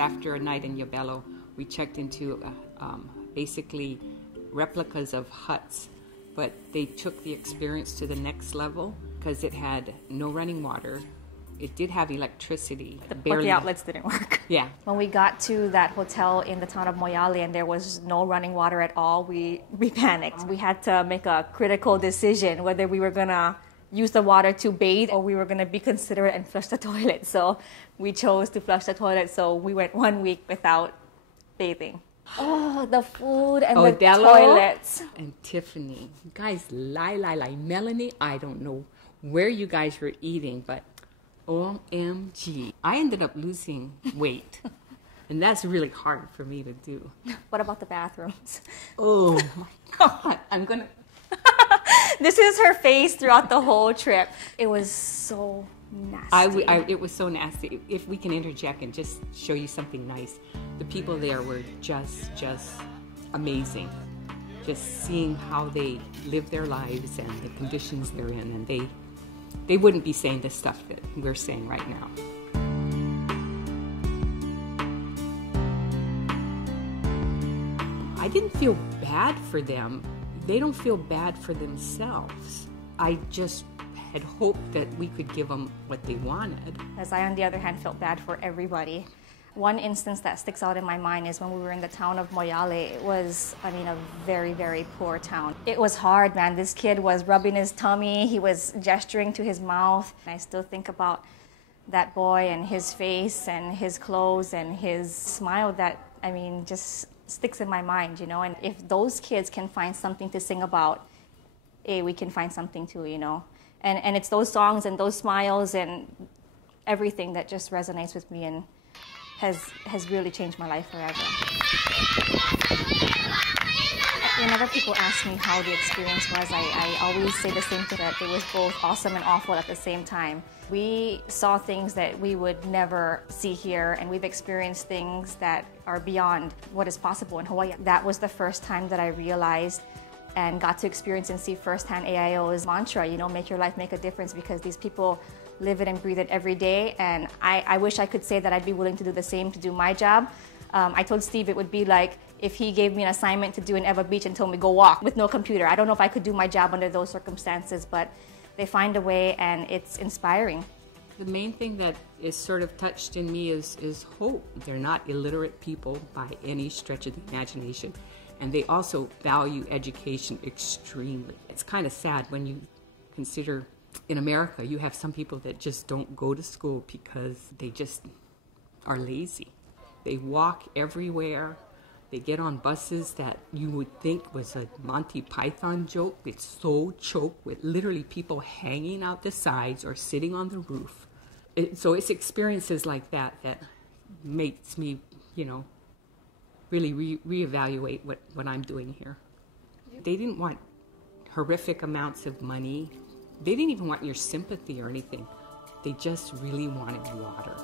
after a night in Yabelo, we checked into basically replicas of huts, but they took the experience to the next level because it had no running water. It did have electricity. But the outlets didn't work. Yeah. When we got to that hotel in the town of Moyale and there was no running water at all, we panicked. We had to make a critical decision whether we were going to use the water to bathe or we were going to be considerate and flush the toilet. So we chose to flush the toilet, so we went 1 week without bathing. Oh, the food and the toilets. And Tiffany. You guys lie. Melanie, I don't know where you guys were eating, but OMG. I ended up losing weight. And that's really hard for me to do. What about the bathrooms? Oh my God. I'm going to... This is her face throughout the whole trip. It was so nasty. It was so nasty. If we can interject and just show you something nice. The people there were just amazing. Just seeing how they live their lives and the conditions they're in. And they wouldn't be saying the stuff that we're saying right now. I didn't feel bad for them. They don't feel bad for themselves. I just had hoped that we could give them what they wanted. As I, on the other hand, felt bad for everybody. One instance that sticks out in my mind is when we were in the town of Moyale. It was, a very, very poor town. It was hard, man. This kid was rubbing his tummy. He was gesturing to his mouth. I still think about that boy and his face and his clothes and his smile that, just sticks in my mind, And if those kids can find something to sing about, we can find something too, And it's those songs and those smiles and everything that just resonates with me and has really changed my life forever. Whenever people ask me how the experience was, I always say the same thing, that it was both awesome and awful at the same time. We saw things that we would never see here, and we've experienced things that are beyond what is possible in Hawaii. That was the first time that I realized and got to experience and see firsthand AIO's mantra, make your life make a difference, because these people live it and breathe it every day, and I wish I could say that I'd be willing to do the same to do my job. I told Steve it would be like if he gave me an assignment to do in Ewa Beach and told me go walk with no computer. I don't know if I could do my job under those circumstances, but they find a way and it's inspiring. The main thing that is sort of touched in me is hope. They're not illiterate people by any stretch of the imagination, and they also value education extremely. It's kind of sad when you consider in America you have some people that just don't go to school because they just are lazy. They walk everywhere. They get on buses that you would think was a Monty Python joke. It's so choked with literally people hanging out the sides or sitting on the roof. So it's experiences like that that makes me, really reevaluate what I'm doing here. They didn't want horrific amounts of money. They didn't even want your sympathy or anything. They just really wanted water.